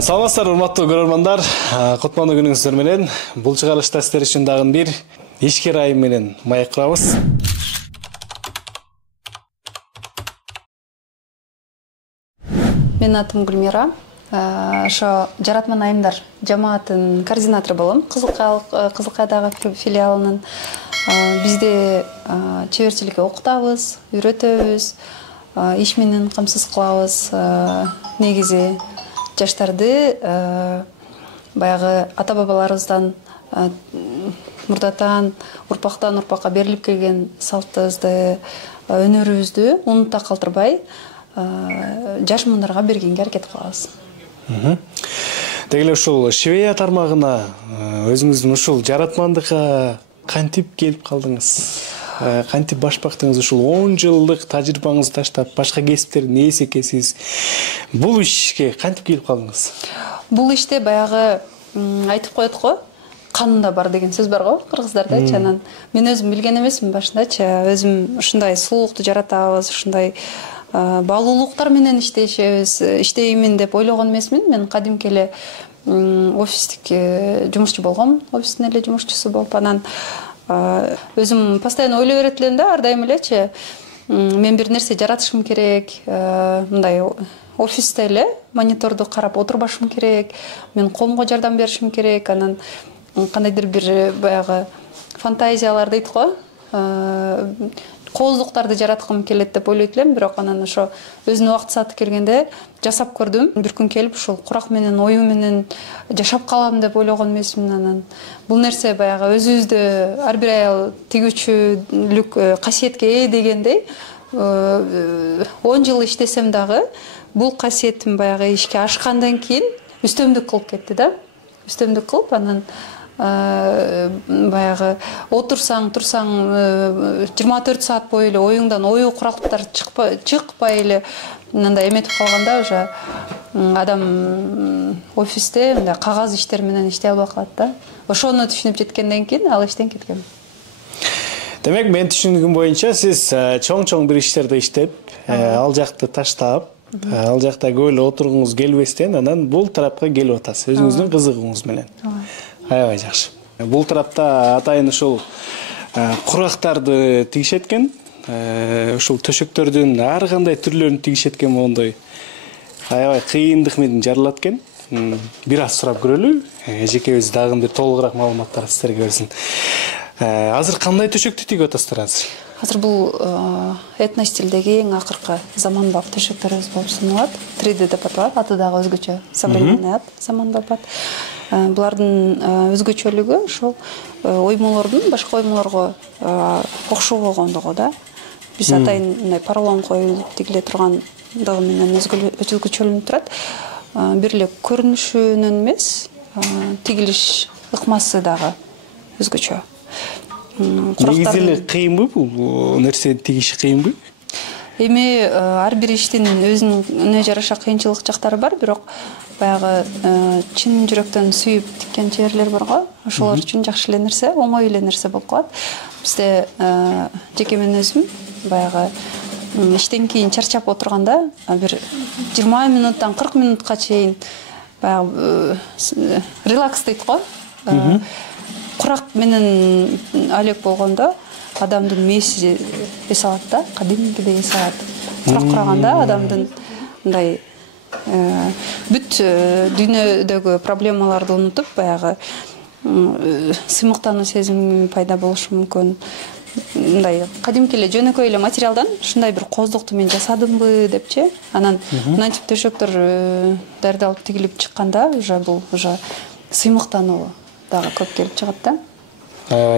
Саламатсыздар, урматтуу көрөрмандар. Кутмандуу күнүңүздөр менен бул чыгарылышта сиздер үчүн дагы бир ишкер айым менен маек курабыз. Менин атым Гүлмира. Ошо Жаратман айымдар жамаатынын координатору болом. Кызылкайдагы филиалынын. Бизде чеберчиликке окутабыз, үйрөтөбүз, иш менен камсыз кылабыз. Негизи жаштарды баягы ата-бабаларыбыздан мурдатан урпактан урпакка берилип келген салтыбызды, өнөрүбүздү унута калтырбай жаш муундарга бергенге аракет кылабыз. Деги эле ушул Швея тармагына өзүңүздүн ушул жаратмандыкка кантип келип калдыңыз? Кантип баш бактыңыз? Ушул 10 жылдык тажрыйбаңызды таштап, башка кесиптердин ээси экенсиз. Бул ишке кантип келип калдыңыз? Бул иште баягы айтып коет го, канында бар деген сөз бар го кыргыздардачы. Анан мен өзүм билген эмесмин башындачы. Өзүм ушундай сулуулукту жаратабыз, ушундай баалуулуктар менен иштеймин деп ойлогон эмесмин. Мен кадимки эле офистик жумушчу болгом, офистин эле жумушчусу болуп, анан өзүм постоянно ойлой берет элем да, ар дайым элечи. Мен бир нерсе жаратышым керек, мындай офисте эле мониторду карап отурбашым керек, мен коомго жардам беришим керек, анан кандайдыр бир баягы фантазиялар дейт го, кооздуктарды жараткым келет деп ойлойт элем, бирок анан ошо өзүнүн убакыт сааты келгенде жасап көрдүм. Бир күн келип ушул курак менен, ою менен жашап калам деп ойлогон эмесмин. Анан бул нерсе баягы өзүбүздө ар бир аял тигүүчүлүк касиетке ээ дегендей, 10 жыл иштесем дагы бул касиетим баягы ишке ашкандан кийин үстөмдүк кылып кетти да. Үстөмдүк кылып, анан баягы отурсаң, турсаң 24 саат бою эле оюңдан ою курактар чыкпай эле мындай эметип калганда уже адам офисте мындай кагаз иштер менен иштей албай калат да. Ошону түшүнүп жеткенден кийин ал иштен кеткем. Демек, мен түшүнгөнүм боюнча сиз чоң бир иштерде иштеп, ал жакты таштап, ал жакта көп эле отургуңуз келбестен, анан бул тарапка келип атасыз өзүңүздүн кызыгыңыз менен. Аябай жакшы. Бул тарапта атайын ушул курактарды тигишеткен, ушул төшөктөрдүн ар кандай түрлөрүн тигишеткен мондой аябай кыйындык менен жаралат экен. Бир аз сурап көрөлү. Эжекебиз дагы бир толугураак маалыматтар сиздерге берсин. Азыр кандай төшөктү тигип атасыздар азыр? Азыр бул этностилдеги ең акыркы заманбап төшөктөрүбүз болуп саналат. 3D деп аталат, аты дагы өзгөчө, современный ат, заманбап ат. Булардын өзгөчөлүгү ошол оймолордун башка оймолорго окшоо болгондугу да. Биз атайын мындай поролон коюлуп тигиле тургандыгы менен өзгөчөлүнүп турат. Бир эле көрүнүшүнөн эмес, тигилиш ыкмасы дагы өзгөчө. Негизи эле кыйынбы бул нерсени тигиш, кыйынбы? Эми ар бир иштин өзүнө жараша кыйынчылык жактары бар, бирок баягы чын жүрөктөн сүйүп тиккен жерлер бар го. Ошолор үчүн жакшы эле нерсе, оңой эле нерсе болуп калат. Бизде жеке мен өзүм баягы иштен кийин чарчап отурганда бир 20 минуттан 40 минутка чейин баягы релакс дейт го. Курак менен алек болгондо адамдын мээси эс алат да, кадимкидей эс алат. Курак кураганда адамдын мындай бүт дүйнөдөгү проблемаларды унутуп, баягы сыймыктануу сезими пайда болушу мүмкүн. Мындай кадимки эле жөнөкөй эле материалдан ушундай бир кооздукту мен жасадымбы депчи. Анан мынтип төшөктөр даярдалып тигилип чыкканда бул сыймыктануу дагы көп келип чыгат да.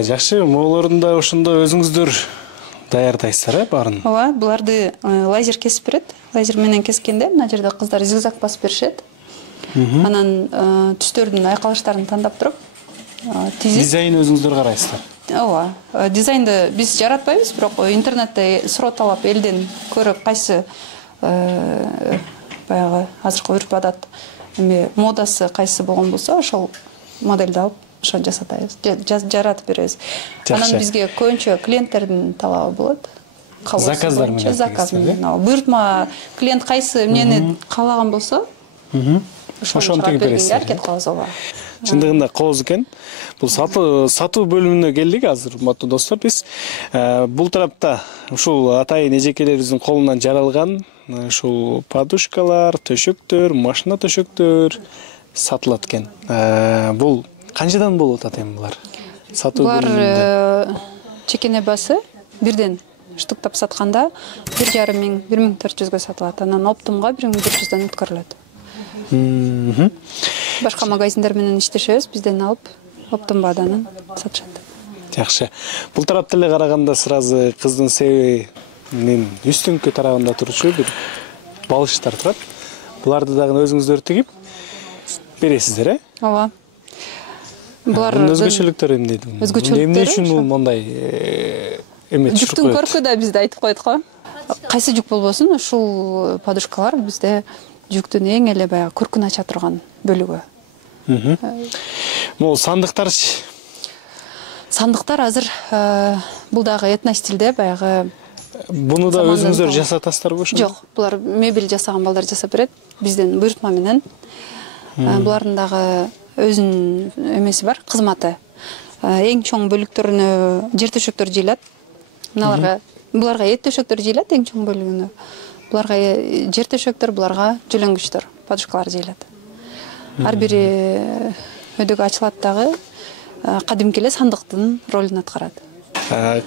Жакшы, могулорун да ошондо өзүңүздөр даярдайсыздар, баарын? Ооба, буларды лазер кесип берет. Лазер менен кескенде мына жерде кыздар зигзаг басып беришет. Анан түстөрдүн айкалыштарын тандап туруп, дизайн өзүңүздөр карайсыздар? Ооба, дизайнды биз жаратпайбыз, бирок интернетте суратталап элден көрүп, кайсы баягы азыркы үрп адат эми модасы кайсы болгон болсо, ошол моделди алып ошо жасатабыз, жаратып беребиз. Анан бизге көбүнчө клиенттердин талабы болот. Заказдар менен. Заказ менен. Буйртма клиент кайсы эмнени каалаган болсо, ошону Ошону чыгарып тигип бергенге бересиздер, аракет кылабыз. ооба. Чындыгында кооз экен. Бул сатуу бөлүмүнө келдик азыр, урматтуу достор. Биз бул тарапта ушул атайын эжекелерибиздин колунан жаралган ушул подушкалар, төшөктөр, машина төшөктөр сатылат экен. Бул канчадан болот атайын булар? Сатуу Булар чекене басы бирден штуктап сатканда 1,5 миң, 1400-гө сатылат. Анан оптумга 1100-дан өткөрүлөт. Башка магазиндер менен иштешебиз, бизден алып оптум бааданын сатышат. Жакшы. Бул тарапта эле караганда сразу кыздын себебинин үстүңкү тарабында турчу бир балыштар турат. Буларды дагы өзүңүздөр тигип бересиздер, Ооба. Булар өзгөчөлүктөр эмне? Эмне үчүн бул мондай жүктүн көркү да бизде айтып койдук го. Кайсы жүк болбосун, ушул подушкалар бизде жүктүн эң эле баягы көркүн ача турган бөлүгү. Могу сандыктарчы? Сандыктар азыр бул дагы этно стилде баягы. Буну да өзүңүздөр жасатасыздарбы ошо? Жок, булар мебель жасаган балдар жасап берет. Бизден буйртма менен. Булардын дагы өзүнүн эмеси бар, кызматы. Эң чоң бөлүктөрүнө жер төшөктөр жыйылат. Буларга эт төшөктөр жыйылат эң чоң бөлүгүнө. Буларга жер төшөктөр, буларга жөлөнгүчтөр, подушкалар жыйылат. Ар бири өйдөгө ачылат дагы кадимки эле сандыктын ролун аткарат.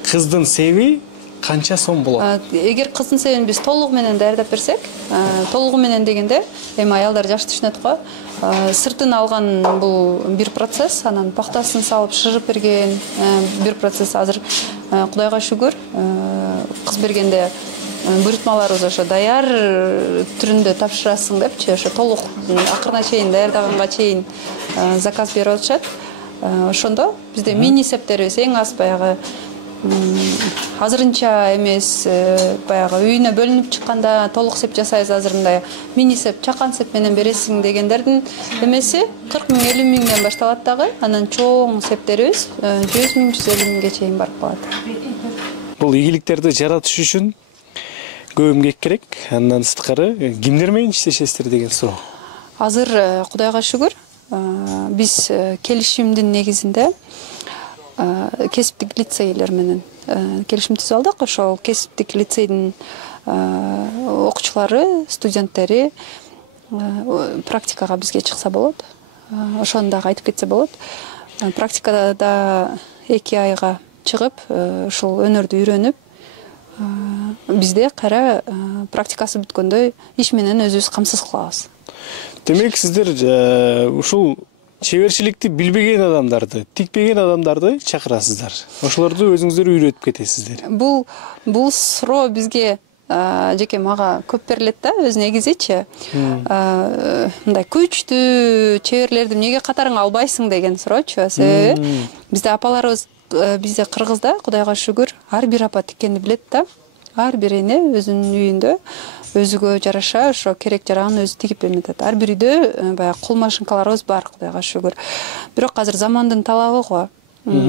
Кыздын себи канча сом болот? Эгер кыздын себин биз толугу менен даярдап берсек, толугу менен дегенде эми аялдар жакшы түшүнөт го. Сыртын алган бул бир процесс, анан пахтасын салып шырып берген бир процесс. Азыр Кудайга шүгүр, кыз бергенде буйртмаларыбыз ошо даяр түрүндө тапшырасың депчи, ошо толук акырына чейин даярдаганга чейин заказ берип атышат. Ошондо бизде мини септерибиз эң аз баягы азырынча эмес, баягы үйүнө бөлүнүп чыкканда толук сеп жасайбыз, азыр мындай мини сеп, чакан сеп менен бересиң дегендердин эмеси 40 миң, 50 миңден башталат дагы. Анан чоң септерибиз 100 миң, 150 миңге чейин барып калат. Бул ийгиликтерди жаратыш үчүн көп эмгек керек. Андан сырткары кимдер менен иштешесиздер деген суроо. Азыр Кудайга шүгүр, биз келишимдин негизинде кесиптик лицейлер менен келишим түзүп алдык. Ошол кесиптик лицейдин окуучулары, студенттери практикага бизге чыкса болот. Ошону дагы айтып кетсе болот. Практикада 2 айга чыгып, ушул өнөрдү үйрөнүп, бизде кайра практикасы бүткөндө иш менен өзүбүз камсыз кылабыз. Демек сиздер ушул чеберчиликти билбеген адамдарды, тикпеген адамдарды чакырасыздар. Ошолорду өзүңүздөр үйрөтүп кетесиздер. Бул суроо бизге жеке мага көп берилет да, өз негизичи. Мындай күчтүү чеберлерди эмнеге катарыңа албайсың деген суроочу. Себеби бизде апаларыбыз, бизде Кыргызда Кудайга шүгүр ар бир апа тиккенди билет да. Ар бир эне өзүнүн үйүндө өзүгө жараша ошо керек жарагын өзү тигип эметет. Ар бир үйдө баягы кол машинкаларыбыз бар, Кудайга шүгүр. Бирок азыр замандын талабы го.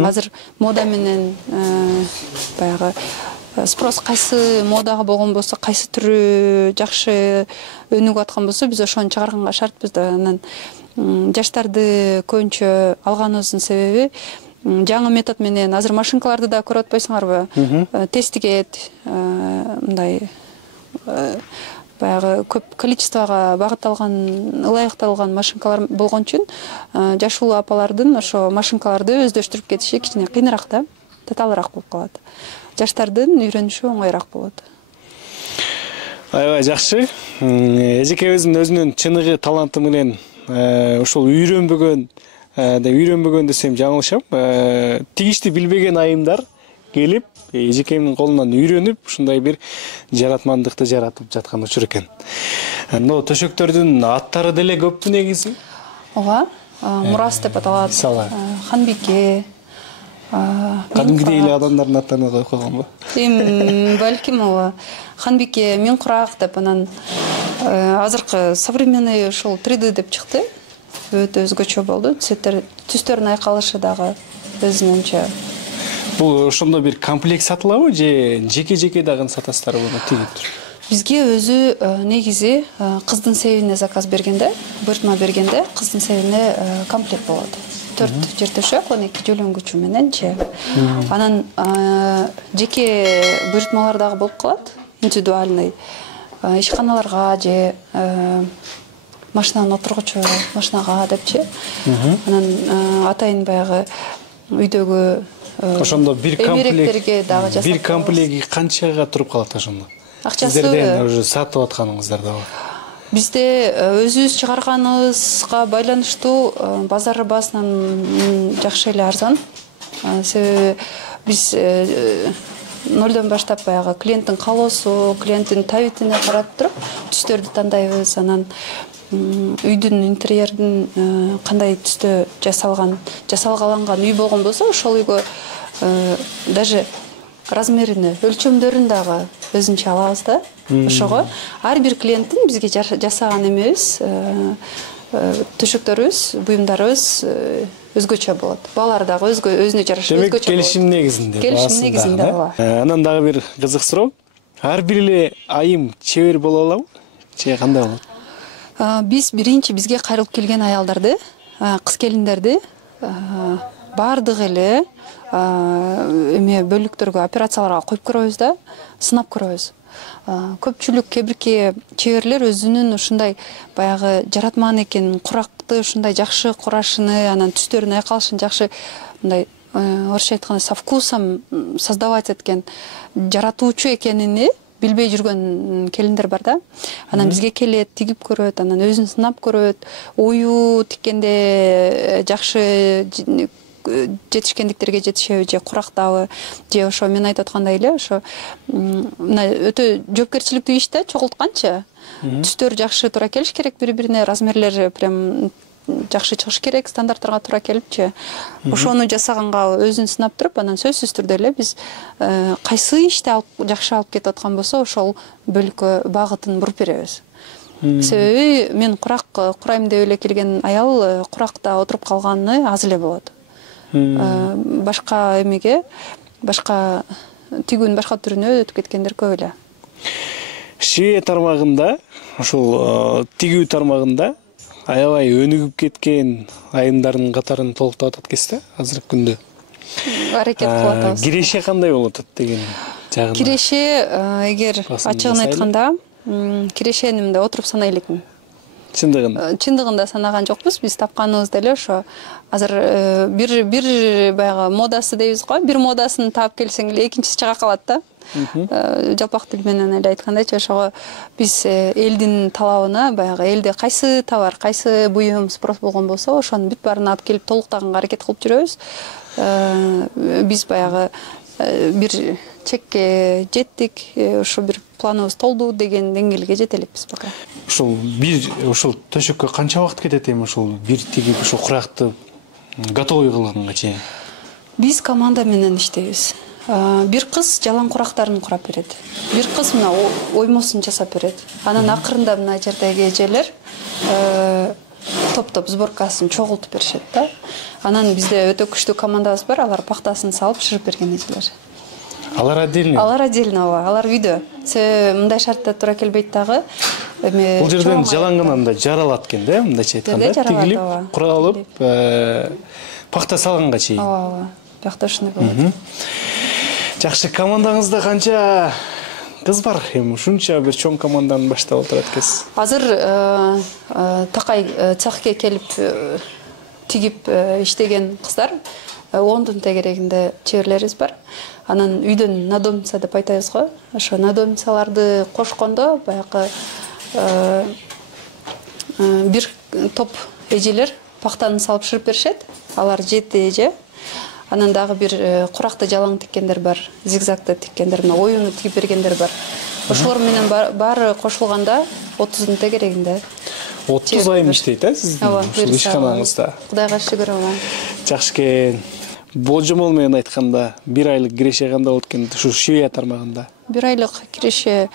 Азыр мода менен баягы спрос кайсы модага болгон болсо, кайсы түрү жакшы өнүгүп аткан болсо, биз ошону чыгарганга шартпыз да. Анан жаштарды көбүнчө алганыбыздын себеби жаңы метод менен азыр машинкаларды да көрүп атпайсыңарбы? Тестигет, мындай баягы көп количествого багытталган, ылайыкталган машинкалар болгон үчүн жаш улуу апалардын ошо машинкаларды өздөштүрүп кетиши кичине кыйыныраак да, татаалыраак болуп калат. Жаштардын үйрөнүшү оңоюраак болот. Аябай жакшы. Эжекебиздин өзүнүн чыныгы, таланты менен ушул үйрөнбөгөн десем жаңылышам. Тигишти билбеген айымдар келип, эжекемдин колунан үйрөнүп, ушундай бир жаратмандыкты жаратып жаткан учур экен. Мына төшөктөрдүн аттары деле көппү негизи? Ооба, Мурас деп аталат. Ханбике. Кадимгидей эле адамдардын аттарына коюп койгонбу? Балким ооба. Ханбике, Минкурак деп, анан азыркы современный ушул 3D деп чыкты. Өтө өзгөчө болду. Түстөрүнүн айкалышы дагы өзүнчө. Бул ошондо бир комплект сатылабы же жеке-жеке дагы сатасыздарбы буну тигип? Бизге өзү негизи кыздын себине заказ бергенде, буйртма бергенде кыздын себине комплект болот. 4 жер төшөк, 12 жөлөнгүчү мененчи. Анан жеке буйртмалар дагы болуп калат, индивидуальный. Ишканаларга же машинанын отургучу машинага депчи. Анан атайын баягы үйдөгү ошондо бир эмеректерге дагы жасап. Бир комплеги канчага туруп калат ошондо? Акчасы сиздерден уже сатып атканыңыздар дагы. Бизде өзүбүз чыгарганыбызга байланыштуу базар баасынан жакшы эле арзан. Себеби биз нолдон баштап баягы клиенттин каалоосу, клиенттин табитине карап туруп түстөрдү тандайбыз. Анан үйдүн интерьердин кандай түстө жасалгаланган үй болгон болсо, ошол үйгө даже размерини, өлчөмдөрүн дагы өзүнчө алабыз да. Ошого ар бир клиенттин бизге жасаган эмебиз, төшөктөрүбүз, буюмдарыбыз өзгөчө болот. Баалар дагы өзүнө жараша өзгөчө болот. Келишим негизинде. Келишим негизинде ооба. Анан дагы бир кызык суроо. Ар бир эле айым чебер боло алабы? Же кандай болот? Биз биринчи бизге кайрылып келген аялдарды, кыз келиндерди бардыгы эле бөлүктөргө, операцияларга коюп көрөбүз да, сынап көрөбүз. Көпчүлүк кээ чеберлер өзүнүн ушундай баягы жаратман экен, куракты ушундай жакшы курашыны, анан түстөрүн айкалышын жакшы мындай орусча айтканда со вкусом создавать эткен жаратуучу экенини билбей жүргөн келиндер бар да. Анан бизге келет, тигип көрөт, анан өзүн сынап көрөт, ою тиккенде жакшы жетишкендиктерге жетишеби же курактабы, же ошо мен айтып аткандай эле ошо өтө жоопкерчиликтүү иш да, чогултканча түстөр жакшы туура келиш керек бири-бирине, размерлер прям жакшы чыгыш керек, стандарттарга туура келипчи. Ошону жасаганга өзүн сынап туруп, анан сөзсүз түрдө эле биз кайсы иште жакшы алып кетип аткан болсо, ошол бөлүккө багытын буруп беребиз. Себеби мен курак курайм деп эле келген аял куракта отуруп калганы аз эле болот. Башка эмеге, башка тигүүнүн башка түрүнө өтүп кеткендер көп эле. Швея тармагында, ошол тигүү тармагында аябай өнүгүп кеткен айымдардын катарын толуктап атат экенсиз да азыркы күндө. Аракет кылып атабыз. Киреше кандай болуп атат деген жагында? Киреше, эгер ачыгын айтканда, кирешени мындай отуруп санай элекмин. Чындыгында санаган жокпуз. Биз тапканыбыз деле ошо азыр бир баягы модасы дейбиз го. Бир модасын таап келсең эле экинчиси чыга калат да. Жалпак тил менен эле айткандайчы, ошого биз элдин талабына баягы элде кайсы товар, кайсы буюм спрос болгон болсо, ошонун бүт баарын алып келип толуктаганга аракет кылып жүрөбүз. Биз баягы бир чекке жеттик, ошо бир планыбыз толду деген деңгээлге жете элекпиз пока. Ошол төшөккө канча убакыт кетет эми ошол бир тигип ошол куракты готовый кылганга чейин? Биз команда менен иштейбиз. Бир кыз жалаң курактарын курап берет. Бир кыз мына оймосун жасап берет. Анан акырында мына жердеги эжелер топ-топ сборкасын чогултуп беришет да. Анан бизде өтө күчтүү командабыз бар, алар пахтасын салып шырып берген эжелер. Алар отдельно? Алар отдельно, алар үйдө. Себеби мындай шартта туура келбейт дагы. Бул жерден жалаң гана мындай жаралат экен да, мындайча айтканда, тигилип, куралып, пахта салганга чейин. Ооба, бияқта ушундай болот. Жакшы, командаңызда канча кыз бар? Эми ушунча бир чоң команданы баштап отурат экенсиз. Азыр такай цехке келип тигип иштеген кыздар 10 тегерегинде чеберлерибиз бар. Анан үйдөн надомница деп айтабыз го. Ошо надомницаларды кошкондо баягы бир топ эжелер пахтаны салып шырып беришет. Алар 7 эже. Анан дагы бир куракты жалаң тиккендер бар, зигзагты тиккендер, оюну тигип бергендер бар. Ошолор менен баары кошулганда 30 тегерегинде. 30 айым иштейт, сиздин ушул ишканаңызда? Кудайга шүгүр. Жакшы экен. Болжомол менен айтканда, бир айлык киреше кандай болот экен ушул Швея тармагында? Бир айлык киреше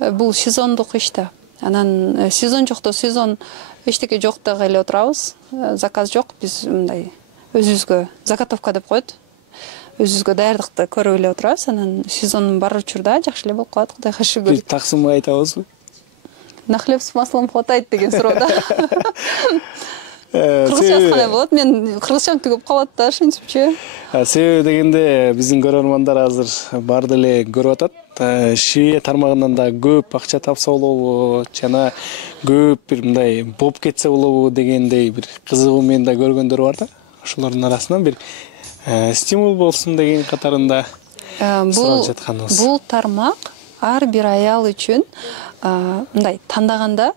бул сезондук иш да. Анан сезон жокто сезон эчтеке жок дагы эле отурабыз. Заказ жок, биз мындай өзүбүзгө заготовка деп коет. өзүбүзгө даярдыкты көрүп эле отурабыз. Анан сезон бар учурда жакшы эле болуп калат, Кудайга шүгүр. Бир таксымга айтабызбы? На хлеб с маслом хватает деген суроо да. Кыргызчасы кандай болот? Мен кыргызчам түгөп калат да, ошентипчи. Себеби дегенде биздин көрөрмандар азыр бар деле көрүп атат. Шие тармагынан да көп акча тапса болобу, жана көп бир мындай болуп кетсе болобу дегендей бир кызыгуу менен да көргөндөр бар да. Ошолордун арасынан бир стимул болсун деген катарында сурап жатканыбыз. Бул тармак ар бир аял үчүн мындай тандаганда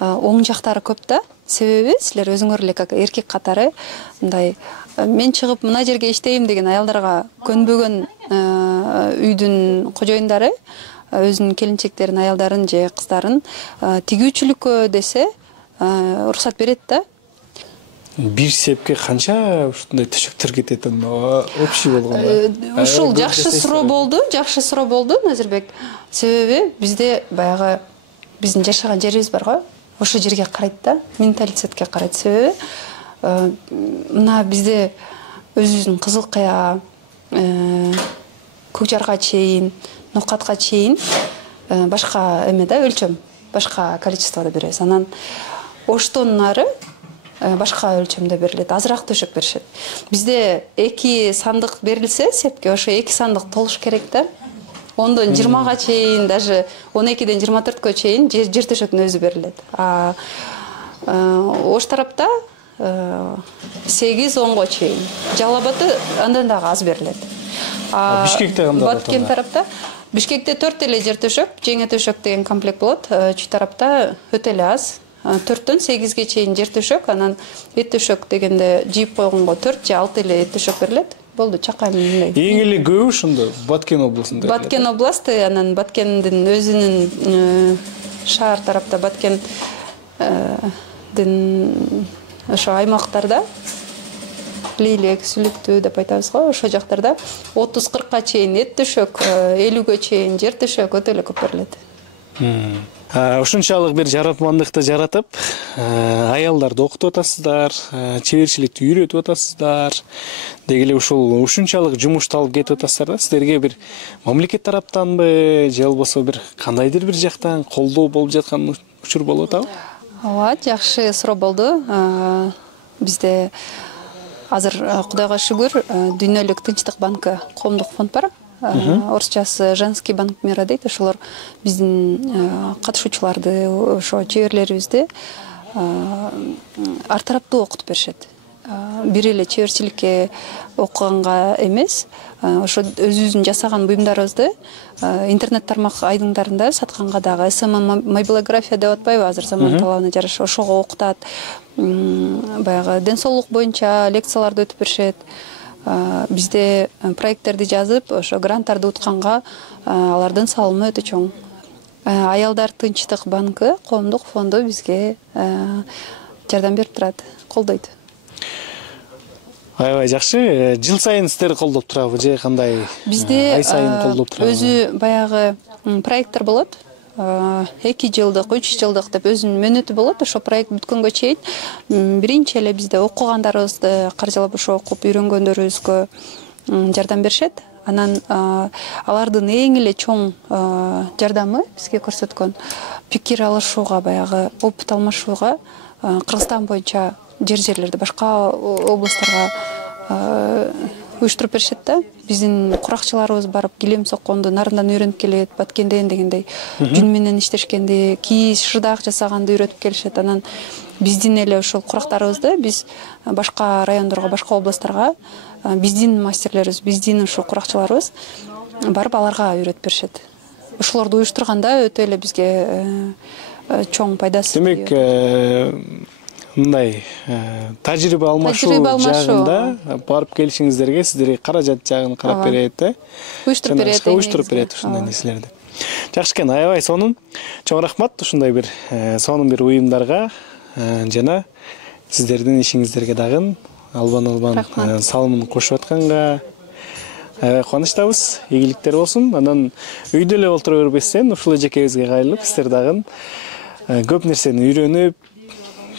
оң жактары көп да. Себеби силер өзүңөр эле как эркек катары мындай мен чыгып мына жерге иштейм деген аялдарга көнбөгөн үйдүн кожоюндары өзүнүн келинчектерин, аялдарын же кыздарын тигүүчүлүккө десе уруксат берет да. Бир сепке канча ушундай төшөктөр кетет общий болгондо? Ушул жакшы суроо болду, Назирбек. Себеби бизде баягы биздин жашаган жерибиз бар го. Ошо жерге карайт да, менталитетке карайт. Себеби мына бизде өзүбүздүн Кызыл Кая, Көк Жарга чейин, Нокатка чейин башка эме да, өлчөм, башка количествода беребиз. Анан Оштон нары башка өлчөмдө берилет, азыраак төшөк беришет. Бизде 2 сандык берилсе сепке, ошо 2 сандык толуш керек да. 10дон 20га чейин, даже 12ден 24кө чейин жер төшөктүн өзү берилет. Ош тарапта 8-10го чейин. Жалал Абады андан дагы аз берилет. Бишкекте кандай? Баткен тарапта Бишкекте 4 эле жер төшөк, жеңе төшөк деген комплект болот. Чүй тарапта өтө эле аз. 4төн 8ге чейин жер төшөк, анан эт төшөк дегенде жийип койгонго 4 же 6 эле эт төшөк берилет. Болду, чакайм мындай. Эң эле көбү ошондо Баткен областында. Баткен областы, анан Баткендин өзүнүн шаар тарапта Баткендин ошо аймактарда Лейлек, Сүлүктүү деп айтабыз го, ошо жактарда 30-40га чейин эт төшөк, 50ге чейин жер төшөк өтө эле көп берилет. Ушунчалык бир жаратмандыкты жаратып, аялдарды окутуп атасыздар, чеберчиликти үйрөтүп атасыздар. Деги эле ушунчалык жумушту алып кетип атасыздар да. Силерге бир мамлекет тараптанбы, же болбосо бир кандайдыр бир жактан колдоо болуп жаткан учур болуп атабы? Ооба, жакшы суроо болду. Бизде азыр Кудайга шүгүр Дүйнөлүк Тынчтык банкы коомдук фонд бар. Орусчасы Женский банк мира дейт. Ошолор биздин катышуучуларды, ошо чеберлерибизди ар тараптуу окутуп беришет. Бир эле чеберчиликке окуганга эмес, ошо өзүбүздүн жасаган буюмдарыбызды интернет тармак айдыңдарында сатканга дагы SMM мобилография деп атпайбы азыр заман талабына жараша ошого окутат. Баягы ден соолук боюнча лекцияларды өтүп беришет. Бизде проекттерди жазып, ошо гранттарды утканга алардын салымы өтө чоң. Аялдар Тынчтык банкы коомдук фонду бизге жардам берип турат, колдойт. Аябай жакшы. Жыл сайын сиздерди колдоп турабы же кандай? Бизде ай сайын колдоп турабы? Өзү баягы проекттер болот. 2 жылдык, 3 жылдык деп өзүнүн мөөнөтү болот. Ошо проект бүткөнгө чейин биринчи эле бизде окугандарыбызды каржылап ошо окуп үйрөнгөндөрүбүзгө жардам беришет. Анан алардын эң эле чоң жардамы бизге көрсөткөн пикир алышууга, баягы опыт алмашууга, Кыргызстан боюнча жерлерди башка областтарга уюштуруп беришет да. Биздин куракчыларыбыз барып килем сокконду нарындан үйрөнүп келет, Баткенден дегендей жүн менен иштешкенди, кийиз, шырдаак жасаганды үйрөтүп келишет. Анан биздин эле ошол курактарыбызды биз башка райондорго, башка областтарга биздин мастерлерибиз, биздин ошо куракчыларыбыз барып аларга үйрөтүп беришет. Ошолорду уюштурганда өтө эле бизге чоң пайдасы. Демек, мындай тажрыйба алмашуу жагында барып келишиңиздерге сиздерге каражат жагын карап берет, уюштуруп берет, ушундай нерселерди. Жакшы экен, аябай сонун. Чоң рахмат ушундай бир сонун бир уюмдарга жана сиздердин ишиңиздерге дагы албан салымын кошуп атканга аябай кубанычтабыз. Ийгиликтер болсун. Анан үйдө эле олтура бербестен ушул эжекебизге кайрылып, сиздер дагы көп нерсени үйрөнүп,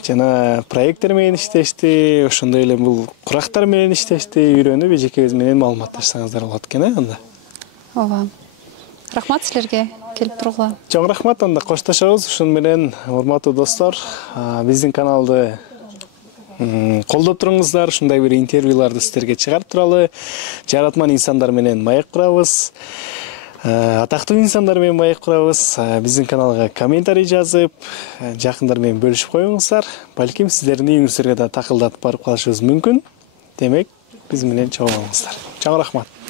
жана проекттер менен иштешти, ошондой эле бул курактар менен иштешти, үйрөнүп эжекебиз менен маалыматташсаңыздар болот экен, анда. Ооба. Рахмат силерге келип тургула. Чоң рахмат, анда коштошобуз. Ушун менен урматтуу достор, биздин каналды колдоп туруңуздар. Ушундай бир интервьюларды сиздерге чыгарып туралы. Жаратман инсандар менен маек курабыз. Атактуу инсандар менен маек курабыз. Биздин каналга комментарий жазып, жакындар менен бөлүшүп коюңуздар. Балким сиздердин үйүңүздөргө да такылдатып барып калышыбыз мүмкүн. Демек, биз менен чогуу болуңуздар. Чоң рахмат.